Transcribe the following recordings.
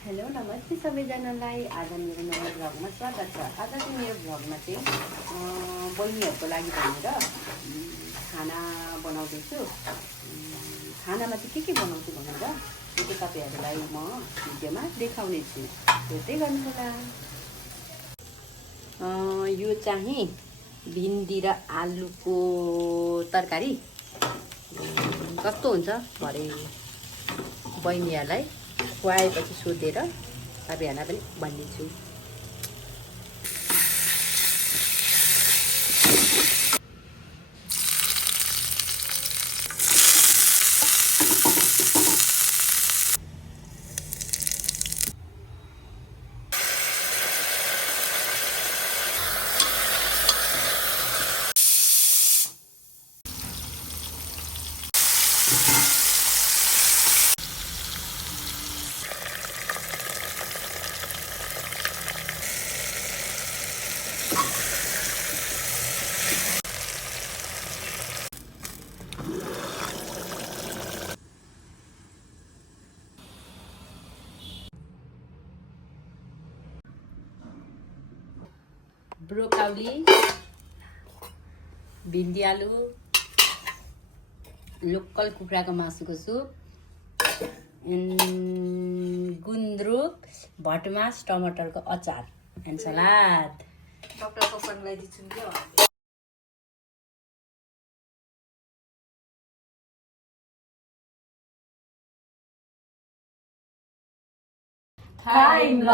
Hello नमस्ते सबैजनालाई। आज मेरो नयाँ भ्लगमा स्वागत छ। आज चाहिँ मेरो भ्लगमा चाहिँ बहिनीहरूको लागि भनेर खाना बनाउँदैछु। खानामा चाहिँ के बनाउँछु भनेर त्यो चाहिँ तपाईँहरूलाई म भिडियोमा देखाउने छु, हेर्दै गर्नुहोला। यो चाहिँ भिन्डी र आलुको तरकारी कस्तो हुन्छ भरे बहिनीहरूलाई खुवाएपछि सोधेर तपाईँहरूलाई पनि भनिदिन्छु। ब्रोकाउली, भिन्डी आलु, लोकल कुखुराको मासुको सुप, गुन्द्रुक, भटमास, टमाटरको अचार एन्ड सलाद। डक्टरको फोनलाई दिन्छु नि Time ल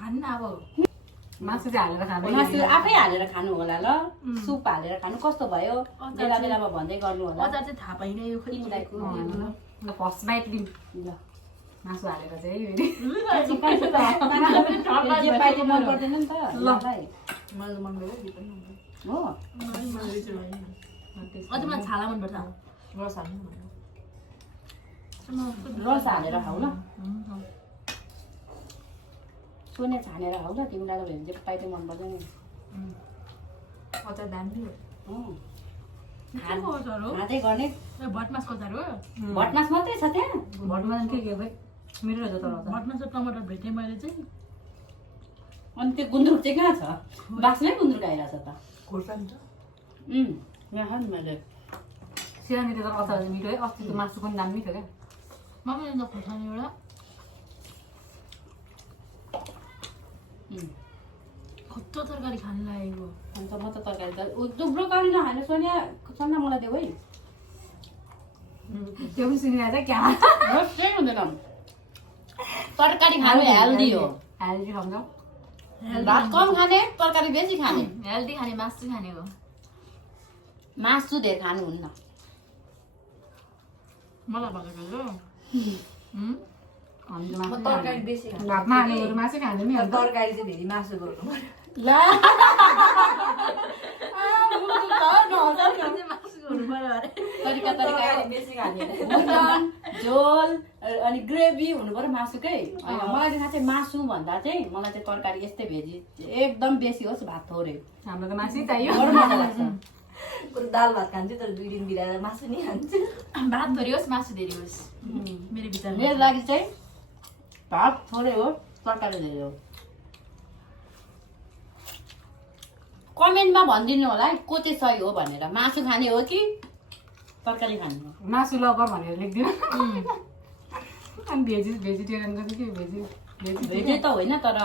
खान्न अब मासु चाहिँ हालेर खानु मासु आफै हालेर खानु होला ल। सुप हालेर खानु कस्तो भयो बेला बेलामा भन्दै गर्नु होला। अचार चाहिँ थाहा पाइन यो खै मिलाएको फर्स्ट बाइट लिउँ ल मासु हालेर चाहिँ जे पाइले मन पर्दैन नि त ल। मलाई मन पर्यो नि पनि हो। अझ मलाई छाला मन पर्छ रस हाल्नु रस हालेर खाऊ ल। सोने छानेर खाऊ ल। तिमीलाई त भेज जे पाइले मन पर्दैन। अचार दामी हो खाँदै गर्ने। भटमासको अचार हो। भटमास मात्रै छ त्यहाँ? भटमा के भाइ मेरो रहेछ तर भटमास र टमाटर भेटेँ मैले चाहिँ। अनि त्यो गुन्द्रुक चाहिँ कहाँ छ? बास्नै गुन्द्रुक आइरहेछ त। खोर्सानी छ यहाँ नि मैले सिरानी त अचार चाहिँ मिठो है। अस्तिको मासु पनि दामी थियो क्या। मलाई त खोर्सानी एउटा खत्तो तरकारी खानु लागेको। अन्त म त तरकारी त दुब्रो गरी नखाने सोनिया सन्ना मलाई देऊ है। त्यो पनि सुनिरहेको छ क्या रसै हुँदैन। तरकारी खानु हेल्दी हो। हेल्दी खान्छ भात कम खाने, तरकारी बेसी खाने। हेल्दी खाने मासु खाने हो। मासु धेर खानु हुन्न। मलाई भनेको हामीले म मासु तरकारी बेसी खान्छु। भातमा हाल्नेहरू मासु खाँदैन नि अन्त तरकारी चाहिँ फेरि मासु गर्नु पर्यो। ला मासु हुनु पर्यो अरे। तरिका तरिका तरकारी बेसी खाने। मटन झोल अनि ग्रेभी हुनु पर्यो मासुकै। मलाई चाहिँ खास चाहिँ मासु भन्दा चाहिँ मलाई चाहिँ तरकारी यस्तै भेजी एकदम बेसी होस्, भात थोरै। हाम्रो त मासु चाहियो बडो मजा लाग्छ। बरु दाल भात खान्छु तर 2 दिन बिराएर मासु नि खान्छु। भात धरी होस् मासु धेरै होस् मेरो विचारमा। मेरो लागि चाहिँ भात थोरै हो, तरकारी धेरै हो। कमेन्टमा भनिदिनु होला है को चाहिँ सही हो भनेर। मासु खाने हो कि तरकारी खाने हो? मासु लभर भनेर लेखिदिनु अनि भेजिटेरियनको चाहिँ के भेजै त होइन तर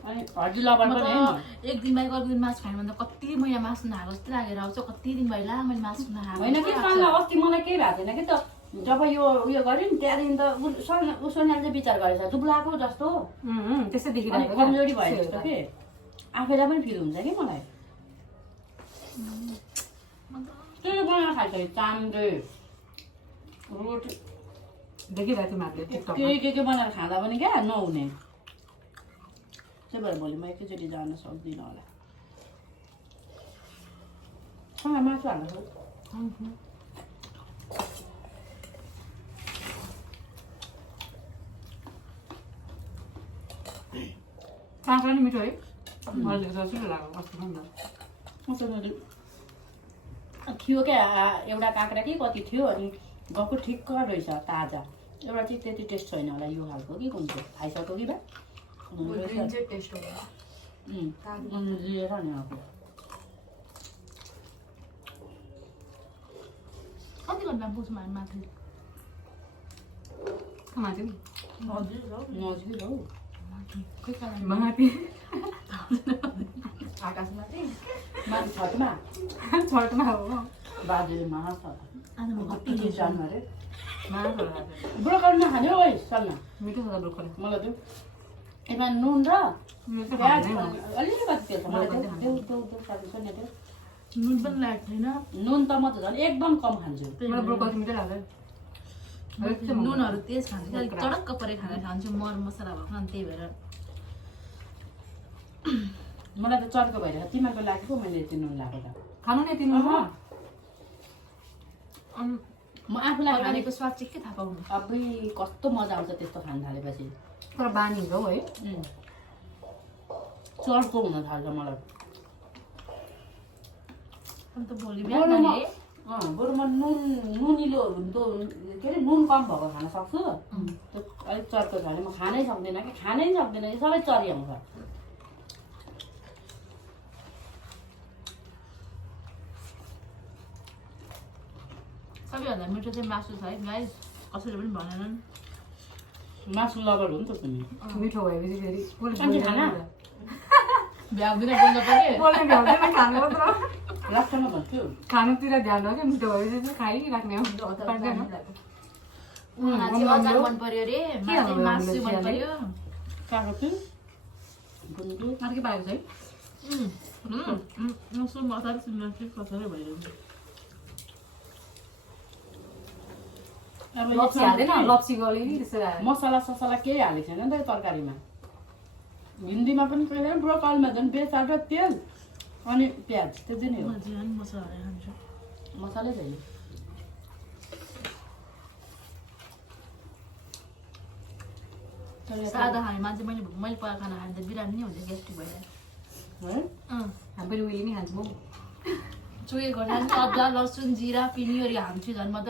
अनि हर्दी लबर म पनि त होइन। एक दिन बाहेक अर्को दिन मासु खानु भन्दा कति महिना मासु नखाएको जस्तो लागेर आउँछ। कति दिन भयो ला मैले मासु नखाएको। होइन कि सल्लाह अस्ति मलाई केही भएको थिएन कि त। जब यो उयो गऱ्यो नि त्यहाँदेखि त सोनियाले चाहिँ विचार गरेछ दुब्लाको जस्तो त्यस्तै अनि देखिरहेको कमजोरी भयो जस्तो कि आफैलाई पनि फिल हुन्छ कि मलाई। त्यो बनाएर खाइसक्यो चाम्रे रोटी देखिरहेको थियौँ हामीले टिकटकमा के बनाएर खाँदा पनि क्या नहुने। त्यही भएर भोलि म एकैचोटि जान सक्दिनँ होला। मासु हाल्नु चाख पनि मिठो है। मैले सजिलो लाग्यो अस्ति पनि थियो क्या एउटा काँक्रा कि कति थियो अनि गएको ठिक्क रहेछ ताजा एउटा चाहिँ त्यति टेस्ट छैन होला यो खालको कि कुन चाहिँ खाइसक्यो कि बा ग्रिन चाहिँ टेस्ट हो लिएर नि अब कति घन्टा पुग्छौँ हामी माथि माथि नजिक हौ खोइ कहाँ माथि आकाशमाथि माथि छतमा छठमा हो बाजेले माहा छ आज म कति दिन जानु अरे माथि ब्रोकरमा खाने है सल्ना मिठो छ ब्रोकली मलाई देऊ यसमा नुन र मिठो प्याज खाँदैन अलिकति तेल छ मलाई देऊ देऊ साथी सोनिया देऊ नुन पनि लागेको छैन नुन त म त झन् एकदम कम खान्छु मलाई ब्रोकली मिठो लाग्दैन नुनहरू तेज खान्छ अलिक चडक्क परे खाना खान्छु मर मसला भएको अनि त्यही भएर मलाई त चर्को भइरहेको तिमीहरूको लागि पो मैले यति नुन लगाएको त खानु नि तिमी म आफूलाई खाने अर्ग्यानिकको स्वाद चाहिँ के थाहा पाउनु अबै कस्तो मजा आउँछ त्यस्तो खान थालेपछि तर बानी हुन्छ हौ है चर्को हुन थाल्छ मलाई अन्त भोलि बरु बिहान म बरु म नुनिलो के अरे नुन कम भएको खान सक्छु त्यो अलिक चर्को छ भने म खानै सक्दिनँ कि खानै सक्दिनँ कि सबै चरी आउँछ सबैभन्दा मिठो चाहिँ मासु छ है गाइस कसैले पनि भनेनन् मासु लबर हो नि त तिमी मिठो भएपछि फेरि साँच्चै खाना? भ्याउँदिन बोल्नु पर्यो बोल्ने भ्याउँदैन खानु मात्र लास्टमा भन्छु खानुतिर ध्यान हो क्या मिठो भएपछि चाहिँ खाइराख्ने हो पर्दैन उहाँलाई चाहिँ अचार मन पर्यो अरे मलाई चाहिँ मासु मन पर्यो काको थियो गुन्द्रुक अर्कै पाएको छ है मासु अचार सुन्न चाहिँ कसरी भइरहेको अब लप्सी हाल्दैन लप्सीको अलिअलि त्यस्तो मसला ससला केही हालेको छैन नि त यो तरकारीमा हिन्दीमा पनि कहिले ब्रोकलमा झन् बेसार र तेल अनि प्याज त्यति नै हो म चाहिँ अनि मसला हालेर खान्छु मसलै छैन सादा खाने मान्छे मैले पकाएको खाना खाने त बिरामी नै हुन्छ ग्यास्ट्रिक भइरहेको है हामी पनि उहिले नै खान्छौँ चुके खोर्सानी अदुवा लसुन जिरा पिनीहरू हाल्छु झन् म त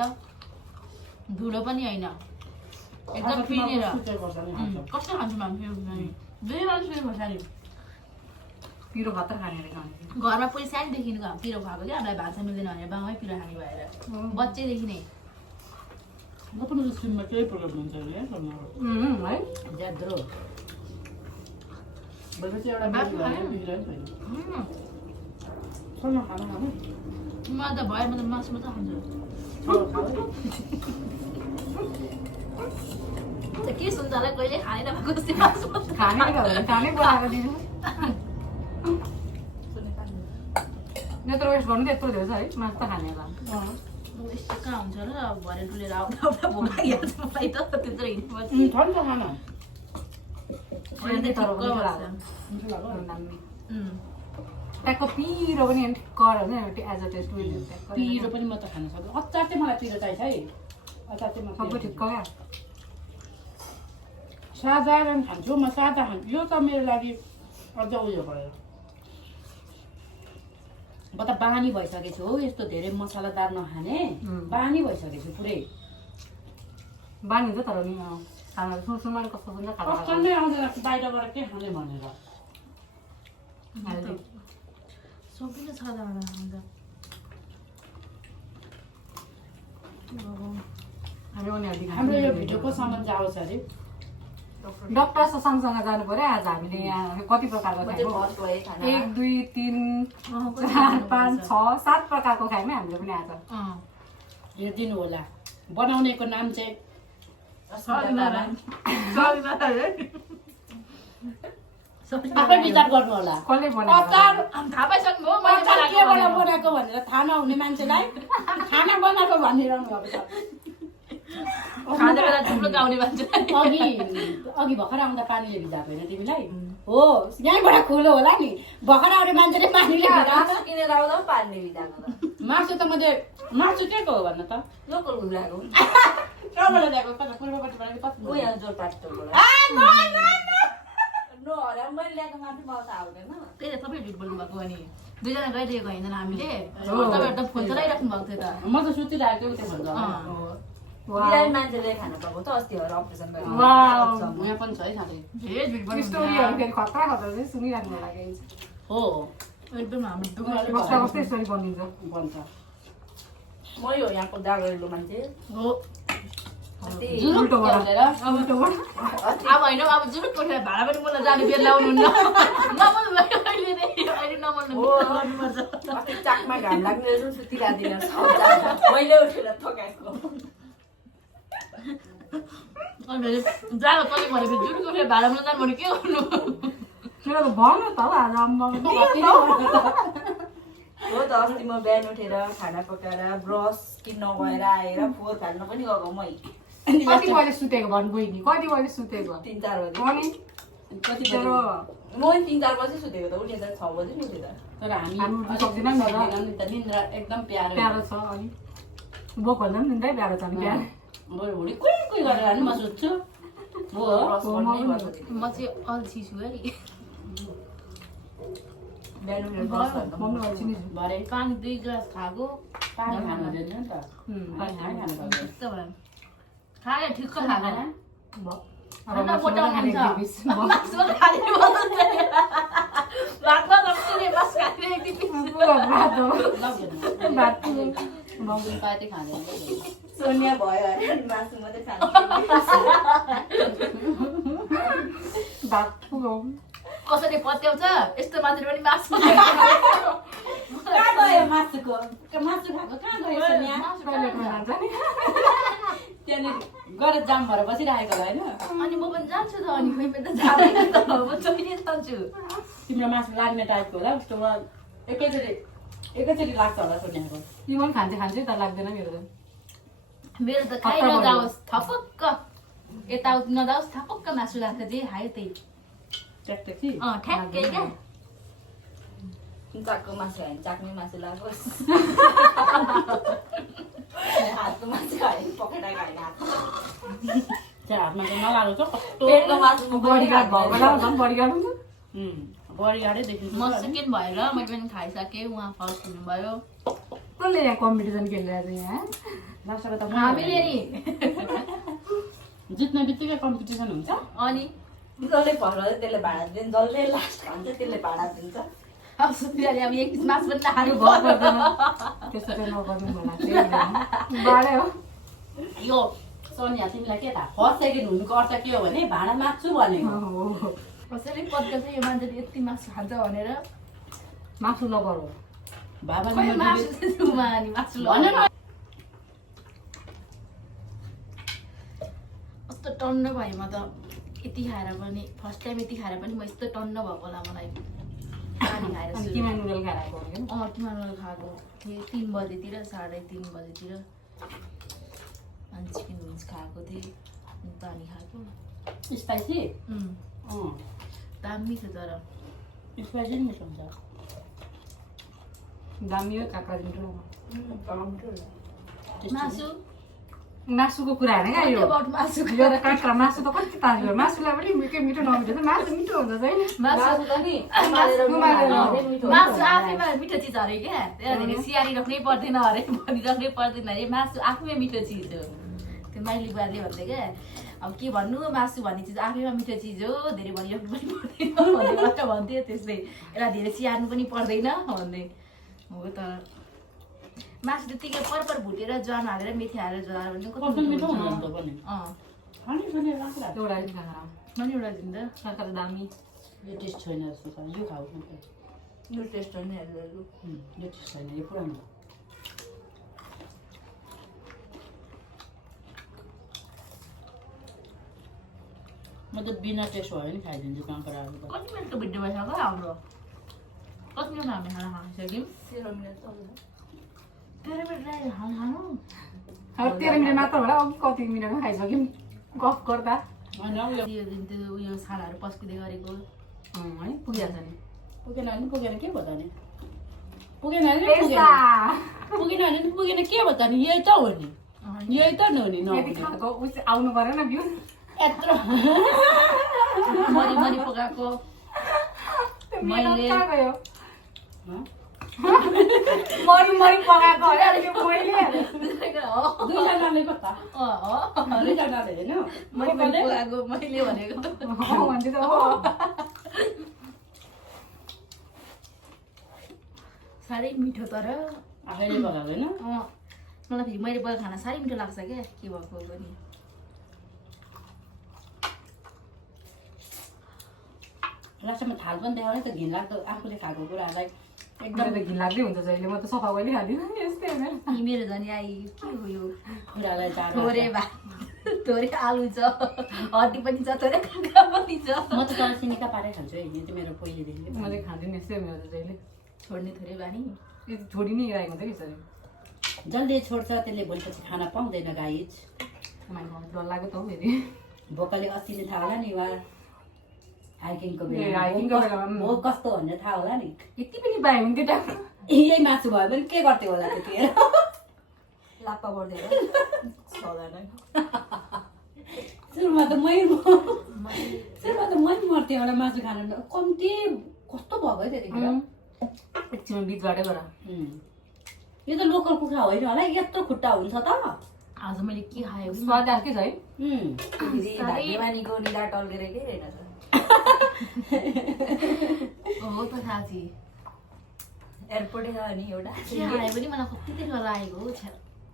धुलो पनि होइन एकदम पिनेर कस्तो खान्छु मान्छे दुई मान्छे खोर्सानी पिरो खतर खाने रहेछ हामी घरमा पनि सानैदेखिको पिरो खाएको क्या हामीलाई भाषा मिल्दैन भनेर बाबामै पिरो खाने भएर बच्चैदेखि नै म पनि स्ट्रिममा केही प्रब्लम हुन्छ अरे है ज्याद्रो भएपछि एउटा बिग्रिरहेको छैन खाना खानु मलाई त भयो म त मासु मात्रै खान्छु के सुन्छ होला कहिले खानै नभएको जस्तै मासु मात्रै खानै बनाएको दिनु यत्रो वेस्ट गर्नु त यत्रो धेरै छ है मासु त खाने होला यस्तो कहाँ हुन्छ र भरे डुलेर आउँदा आउँदा भोक लागिहाल्छ मलाई त त्यत्रो हिँड्नुपर्छ छ नि त खाना ट्याक्क पिरो पनि कर होइन एज अ टेस्ट पिरो पनि म त खान सक्छु अचार चाहिँ मलाई पिरो चाहिन्छ है अचार चाहिँ म सबै ठिक्क क्या साधारण खान्छु म सादा खान्छु यो त मेरो लागि अझ उयो भयो म त बानी भइसकेको छु हो यस्तो धेरै मसलादार नखाने बानी भइसकेको छु पुरै बानी हुन्छ तर नि खाना सुनसुनमा कस्तो हुन्छ कस्तो नै आउँदैन बाहिरबाट के खाने भनेर सबै सादा खाना खान्छ हाम्रो यो भिडियोको सामान जाओस् अरे डक्टर सँगसँग जानु पर्यो आज हामीले यहाँ कति प्रकारको खायौँ 1 2 3 4 5 6 7 प्रकारको खायौँ हामीले पनि आज हेरिदिनु होला बनाउनेको नाम चाहिँ आफै विचार गर्नु होला कसले अचार थाहा पाइसक्नु हो अचार केबाट बनाएको भनेर थाहा नहुने मान्छेलाई खाना बनाएको भनिरहनु भएको छ खाने बेला थुप्रो गाउने मान्छे अघि भर्खर आउँदा पानीले भिजाएको होइन तिमीलाई हो यहीँबाट खुलो होला नि भर्खर आउने मान्छेले पानीले भिजाएको किनेर आउँदा पनि पार्ने भिजाएको त मासु त मैले मासु के को हो भन्नु त लोकल ल्याएको कहाँबाट ल्याएको कता पूर्वपट्टिबाट कति ऊ यहाँ जोरपाटबाट नो अरे मैले ल्याएको माथि मलाई त आउँदैन त्यही त सबै ढिट बोल्नु भएको अनि दुईजना गइदिएको होइन हामीले तपाईँहरू त फोन चलाइराख्नु भएको थियो त म त सुतिरहेको त्यो भन्छ बिरामी मान्छेले खानु पाएको त अस्ति अपरेसन गरेको यहाँ पनि छ है साथै स्टोरीहरू फेरि खतरा खतरा चाहिँ सुनिराख्नु लागि हो एकदम हाम्रो कस्ता कस्तै स्टोरी बनिन्छ भन्छ म यो यहाँको जागरेलो मान्छे हो उल्टोबाट उल्टोबाट अब होइन अब जुरुक कोठेर भाडा पनि मलाई जाने बेर ल्याउनुहुन्न नमन अहिले नै अहिले नमन अस्ति चाकमा घाम लाग्ने रहेछ सुतिरहेको मैले उठेर थकाएको जानु तँले भनेपछि जुरुक कोठेर भाडा मलाई जानु भने के गर्नु मेरो त भन्नु त आज आम्मा हो त अस्ति म बिहान उठेर खाना पकाएर ब्रस किन्न गएर आएर फोहोर फाल्न पनि गएको मै कति बजे सुतेको भन्नु बहिनी कति बजे सुतेको 3-4 बजे अनि कति तेरो म 3-4 बजे सुतेको त उठेर 6 बजे नि उठेर तर हामी हामी सक्दैनौँ नि त। सक्दैनौँ नि त निन्द्रा एकदम प्यारो प्यारो छ अनि बोक भन्दा पनि निन्दै प्यारो छ नि प्यारो बरु हुडी कुइ गरेर हाल्नु म सोध्छु हो ब्रस गर्नै पर्छ म चाहिँ अल्छी छु है बिहान उठेर ब्रस गर्नु मम्मी अल्छी नि भरे पानी 2 ग्लास खाएको पानी खानु हुँदैन नि त पानी खानु पर्छ ठिक्क भयो खाएर ठिक्क खाँदैन अब बोटा खाने खान्छ पिस मासु खाने भातमा नक्सले बस खाने एक पिस पुरा भात हो लग्दैन भात मौसम पाते खाँदैन सोनिया भयो अरे मासु मात्रै खान्छ भात पुगौ कसैले पत्याउँछ यस्तो मान्छे पनि मासु कहाँ गयो मासुको मासु खाएको कहाँ गयो सोनिया टोइलेटमा जान्छ नि त्यहाँनिर गएर जाम भएर बसिरहेको होला होइन अनि म पनि जान्छु त अनि खोइ पनि त जाँदैन त म जहिले जान्छु तिम्रो मासु लाग्ने टाइपको होला उस्तो एकैचोटि लाग्छ होला सोनियाको तिमी पनि खान्छे तर लाग्दैन मेरो त मेरो त खाइ नजाओस् थपक्क यताउति नजाओस् थपक्क मासु लाग्छ जे खायो त्यही ट्याकट्याकी ठ्याक्कै क्या चाकको मासु खायो भने चाकमै मासु लागोस् हातको मासु खायो भने पखेटा खायो भने हात त्यहाँ हातमा चाहिँ नलागेको कस्तो पेटको मासु बडीगार्ड भएको बेला झन् बडीगार्ड हुन्छ बढिगाडै देखिन्छ म सेकेन्ड भएर मैले पनि खाइसकेँ उहाँ फर्स्ट हुनुभयो कसले यहाँ कम्पिटिसन खेलिरहेको छ यहाँ लास्टमा त हामीले नि जित्ने बित्तिकै कम्पिटिसन हुन्छ अनि जसले फर्स्ट त्यसले भाडा दिन्छ जसले लास्ट खान्छ त्यसले भाडा दिन्छ अब सुतिहाल्यो अब एक पिस मासु पनि नखानु भयो पर्दैन त्यस्तो चाहिँ नगर्नु होला चाहिँ बाडै हो यो सोनिया तिमीलाई के थाहा फर्स्ट सेकेन्ड हुनुको अर्थ के हो भने भाँडा माग्छु भनेको कसैले पत्याउँछ यो मान्छेले यति मासु खान्छ भनेर मासु लबर हो खोइ मासु चाहिँ जुमा अनि मासु भन न कस्तो टन्न भयो म त यति खाएर पनि फर्स्ट टाइम यति खाएर पनि म यस्तो टन्न भएको होला मलाई पानी खाएर अनि किमा नुडल खाएर आएको हो किमा नुडल खाएको थिएँ 3 बजेतिर 3:30 बजेतिर अनि चिकन विङ्स खाएको थिएँ अनि पानी खाएको स्पाइसी दामी थियो तर स्पाइसी नि मिठो हुन्छ दामी हो काका दिन्छु मासु मासुको कुरा होइन क्या यो मासु यो त काँक्रा मासु त कति ताजो मासुलाई पनि मिठो मिठो नमिठो छ मासु मिठो हुन्छ चाहिँ मासु पनि मासु आफैमा मिठो चिज अरे क्या त्यहाँदेखि सियारी राख्नै पर्दैन अरे भनिराख्नै पर्दैन अरे मासु आफैमा मिठो चिज हो त्यो माइली बुवाले भन्दै क्या अब के भन्नु मासु भन्ने चिज आफैमा मिठो चिज हो धेरै भनिराख्नु पनि पर्दैन भन्दै भन्थ्यो त्यस्तै यसलाई धेरै सियार्नु पनि पर्दैन भन्दै हो तर मासु त्यतिकै पर भुटेर ज्वान हालेर मेथी हालेर ज्वाएर भने कस्तो मिठो हुन्छ पनि खाने खाने लाग्ला एउटा पनि काँक्रा पनि एउटा दिँदा काँक्रा दामी यो टेस्ट छैन जस्तो छ यो खाऊ न यो टेस्ट पनि हेर्नु यो टेस्ट छैन यो पुरानो म त बिना टेस्ट भयो नि खाइदिन्छु काँक्राहरू त कति मिनटको भिडियो भइसक्यो हाम्रो कति मिनट हामी खाना खाइसक्यौँ 0 मिनेट चल्छ 13 मिनट लाग्यो खाना खानु अब 13 मिनट मात्र होला अब कति मिनटमा खाइसक्यौँ गफ गर्दा होइन यो यो दिन त्यो उयो छालाहरू पस्किँदै गरेको है पुगिहाल्छ नि पुगेन भने पुगेन के भयो त नि पुगेन भने पुगेन भने पुगेन के भयो त नि यही त हो नि यही त हो नि यति खालको उस आउनु परेन भ्यू यत्रो मरि पकाएको मैले कहाँ गयो मरि पकाएको अरे अनि यो मैले दुईजनाले कता दुईजनाले होइन मैले भनेको भन्छ त हो साह्रै मिठो तर आफैले पकाएको होइन मलाई फेरि मैले पकाएको खाना साह्रै मिठो लाग्छ क्या के भएको पनि लास्टमा थाल पनि देखाउने त घिनलाग्दो आफूले खाएको कुराहरूलाई एकदम त घिनलाग्दै हुन्छ जहिले म त सफा गरि हाल्दिनँ यस्तै होइन यी मेरो झन् आई के हो यो कुरालाई चाड थोरै भात थोरै आलु छ हड्डी पनि छ थोरै काँक्रा पनि छ म त तर सिनिका पारेर खान्छु है यो चाहिँ मेरो पहिलेदेखि म चाहिँ खाँदिनँ यस्तै मेरो त जहिले छोड्ने थोरै बानी यो छोडी नै राखेको हुन्छ कि यसरी जसले छोड्छ त्यसले भोलिपछि खाना पाउँदैन गाइज डर लाग्यो त हौ फेरि भोकले अस्ति नै थाहा होला नि वा हाइकिङको ए, हाइकिङको बेला बेलामा, हो कस्तो भन्ने थाहा होला नि यति पनि पाए हुन्थ्यो टाइम यही मासु भयो भने के गर्थ्यो होला त्यतिखेर लाप्पा पर्दैन छजना सुरुमा त मै मर्थेँ एउटा मासु खानु कम्ती कस्तो भएको है त्यतिखेर एकछिनमा बिचबाटै गर यो त लोकल कुखुरा होइन होला यत्रो खुट्टा हुन्छ त आज मैले के खाएको स्वाद अर्कै छ है भाग्यमानीको निदा टल्केर के रहेनछ हो त साँच्ची एयरपोर्टै छ नि एउटा के खाए पनि मलाई कति तिर्खा लागेको हो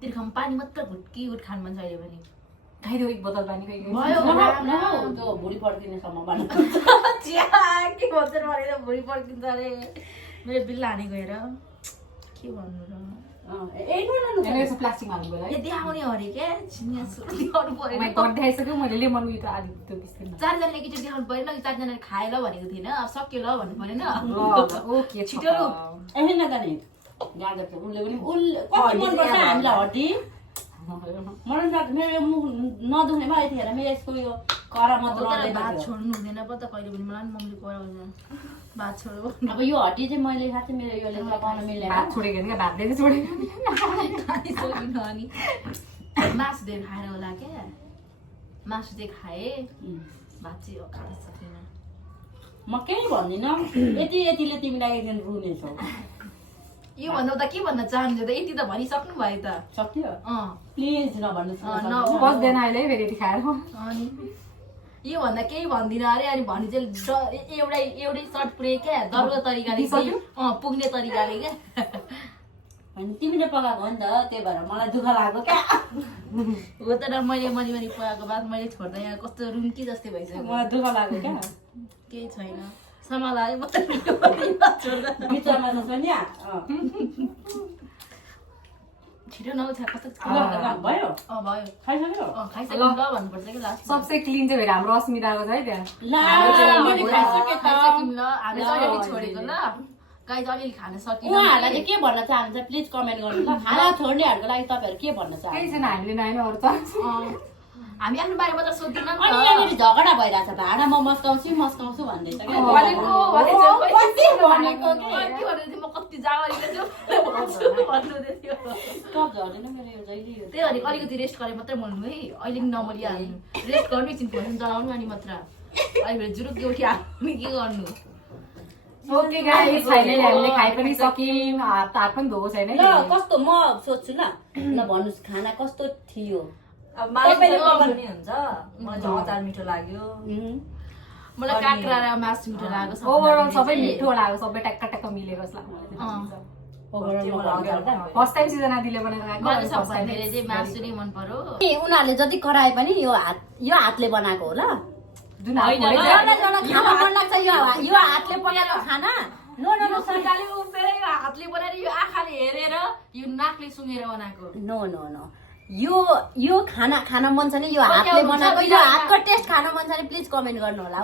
तिर्खामा पानी मात्र घुटकी खानु मन छ अहिले पनि खाइदेऊ एक बोतल पानी खाइ भयो त्यो भुँडी पड्किने सम्भावना चिया के भन्छ भनेर भुँडी पड्किन्छ अरे मेरो बिल लाने गएर के भन्नु र प्लास्टिक हाल्नु पर्यो है देखाउने अरे क्या देखाउनु परेन देखाइसक्यो मैले लेमन उयो त आलु त्यो बिस्किट चारजनाले एकचोटि देखाउनु परेन कि चारजनाले खाएर भनेको थिएन अब सक्यो ल भन्नु परेन ओके छिटो लु। एहेन त नि गाडा त उसले पनि कति मनपर्छ हामीलाई हड्डी मलाई लाग्छ मेरो यो मुख नदुख्ने भयो यतिखेर मेरो यसको यो करा मात्र तर रहँदैन भात थियो। छोड्नु हुँदैन पो त कहिले पनि मलाई पनि मम्मीले कराउँछ भात छोड्यो अब यो हड्डी चाहिँ मैले खाएको मेरो यो लगाउन मिल्ने भात छोडेको नि भातले चाहिँ छोडेको खानै सकिनँ अनि मासु धेरै खाएर होला क्या मासु चाहिँ खाएँ भात चाहिँ खान सकिनँ म केही भन्दिनँ यतिले तिमीलाई एकदिन रुनेछौ यो भन्दा उता के भन्न चाहन्छ त यति त भनिसक्नु भयो त सक्यो अँ प्लिज नभन्नु बस्दैन अहिले फेरि यति खाएर अनि यो भन्दा केही भन्दिनँ अरे अनि भने चाहिँ एउटै सर्ट पुऱ्याए क्या दर्गो तरिकाले चाहिँ पुग्ने तरिकाले क्या अनि तिमीले पकाएको हो नि त त्यही भएर मलाई दुःख लाग्यो क्या हो तर मैले मनी पकाएको बाद मैले छोड्दा यहाँ कस्तो रुम्की जस्तै भइसक्यो मलाई दुःख लाग्यो क्या केही छैन सम्हाल मात्रै छोड्दा बिचमा छ नि छिटो नउठ्या कस्तो भयो भयो खाइसक्यो खाइसक्यो ल भन्नुपर्छ कि लास्ट सबसे क्लिन चाहिँ फेरि हाम्रो अस्मिताको छ है त्यहाँ ला मैले खाइसकेँ त खाइसक्यौँ ल हामी अलिअलि छोडेको ल गाइज अलिअलि खान सकिन्छ उहाँहरूलाई चाहिँ के भन्न चाहनुहुन्छ प्लिज कमेन्ट गर्नु ल खाना छोड्नेहरूको लागि तपाईँहरू के भन्न केही चाहनुहुन्छ छैन हामीले नआएन अरू त हामी आफ्नो बारेमा त सोध्दैनौँ नि अनि यहाँनिर झगडा भइरहेछ भाँडा म मस्काउँछु भन्दैछ क्या भनेको कति भनेको के कति भन्दै म कति जागरिलो छु भन्नुहुँदै थियो टप झर्दैन मेरो यो जहिले यो त्यही भने अलिकति रेस्ट गरे मात्रै बोल्नु है अहिले पनि नबोलिहाल्नु रेस्ट गर्नु एकछिन फोन चलाउनु अनि मात्र अहिले जुरुक्के उठिहाल्नु के गर्नु ओके गाइस फाइनली हामीले खाइ पनि सक्यौँ हात पनि धोएको छैन ल कस्तो म सोध्छु ल ल भन्नुहोस् खाना कस्तो थियो अब मासु पनि हुन्छ मलाई चाहिँ अचार मिठो लाग्यो मलाई काँक्रा र मासु मिठो लाग्यो ओभरअल सबै मिठो लाग्यो सबै ट्याक्क ट्याक्क मिलेको जस्तो लाग्यो फर्स्ट टाइम सिजना दिले बनाएको मलाई सबभन्दा धेरै चाहिँ मासु नै मन पर्यो उनीहरूले जति कराए पनि यो हातले बनाएको हो ल जुन खाना मन लाग्छ यो हातले बनाएको खाना नो नो नो सरकारले उभिएर यो हातले बनाएर यो आँखाले हेरेर यो नाकले सुँगेर बनाएको नो नो नो यो खाना मन छ नि यो हातले बनाएको यो हातको टेस्ट खान मन छ नि प्लिज कमेन्ट गर्नु होला